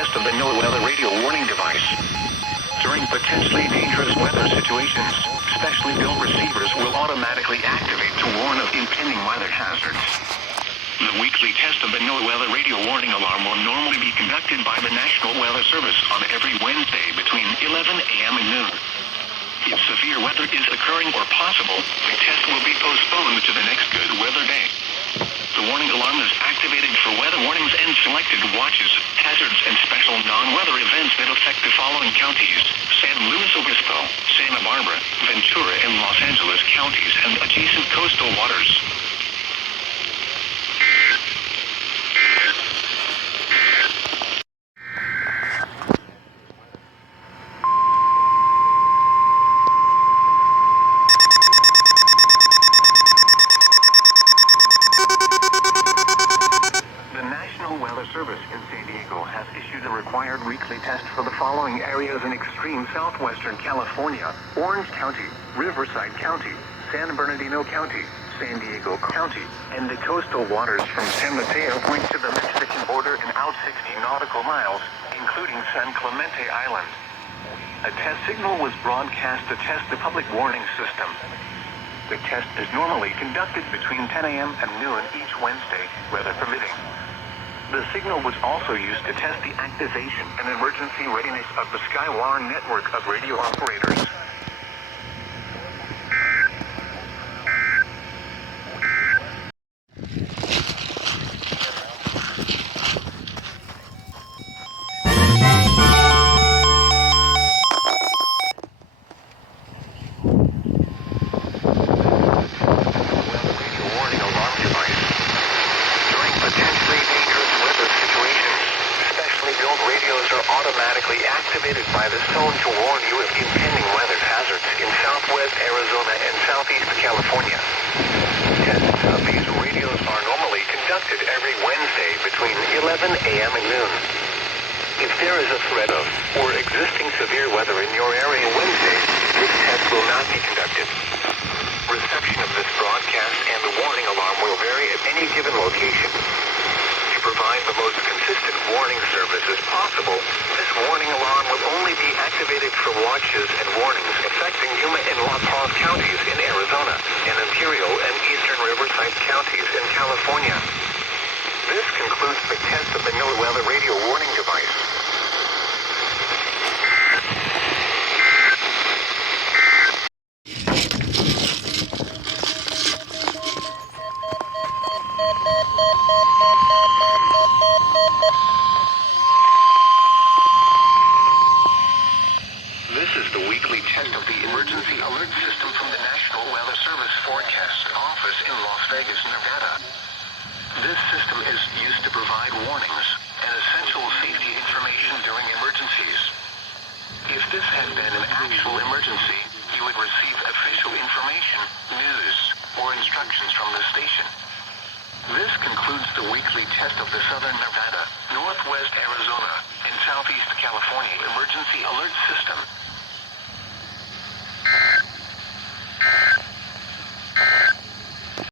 test of the NOAA weather radio warning device. During potentially dangerous weather situations, specially built receivers will automatically activate to warn of impending weather hazards. The weekly test of the NOAA weather radio warning alarm will normally be conducted by the National Weather Service on every Wednesday between 11 a.m. and noon. If severe weather is occurring or possible, the test will be postponed to the next good weather day. The warning alarm is activated for weather warnings and selected watches, hazards, and special non-weather events that affect the following counties: San Luis Obispo, Santa Barbara, Ventura, and Los Angeles counties and adjacent coastal waters. Service in San Diego has issued a required weekly test for the following areas in extreme southwestern California: Orange County, Riverside County, San Bernardino County, San Diego County, and the coastal waters from San Mateo Point to the Mexican border and out 60 nautical miles, including San Clemente Island. A test signal was broadcast to test the public warning system. The test is normally conducted between 10 a.m. and noon each Wednesday, weather permitting. The signal was also used to test the activation and emergency readiness of the Skywire network of radio operators. Automatically activated by this tone to warn you of impending weather hazards in southwest Arizona and southeast California. Tests of these radios are normally conducted every Wednesday between 11 a.m. and noon. If there is a threat of or existing severe weather in your area Wednesday, this test will not be conducted. Reception of this broadcast and the warning alarm will vary at any given location. To provide the most consistent warning service as possible, this warning alarm will only be activated for watches and warnings affecting Yuma and La Paz counties in Arizona and Imperial and eastern Riverside counties in California. This concludes the test of the NOAA weather radio warning device. This is the weekly test of the emergency alert system from the National Weather Service Forecast Office in Las Vegas, Nevada. This system is used to provide warnings and essential safety information during emergencies. If this had been an actual emergency, you would receive official information, news, or instructions from the station. This concludes the weekly test of the Southern Nevada, Northwest Arizona, and Southeast California emergency alert system.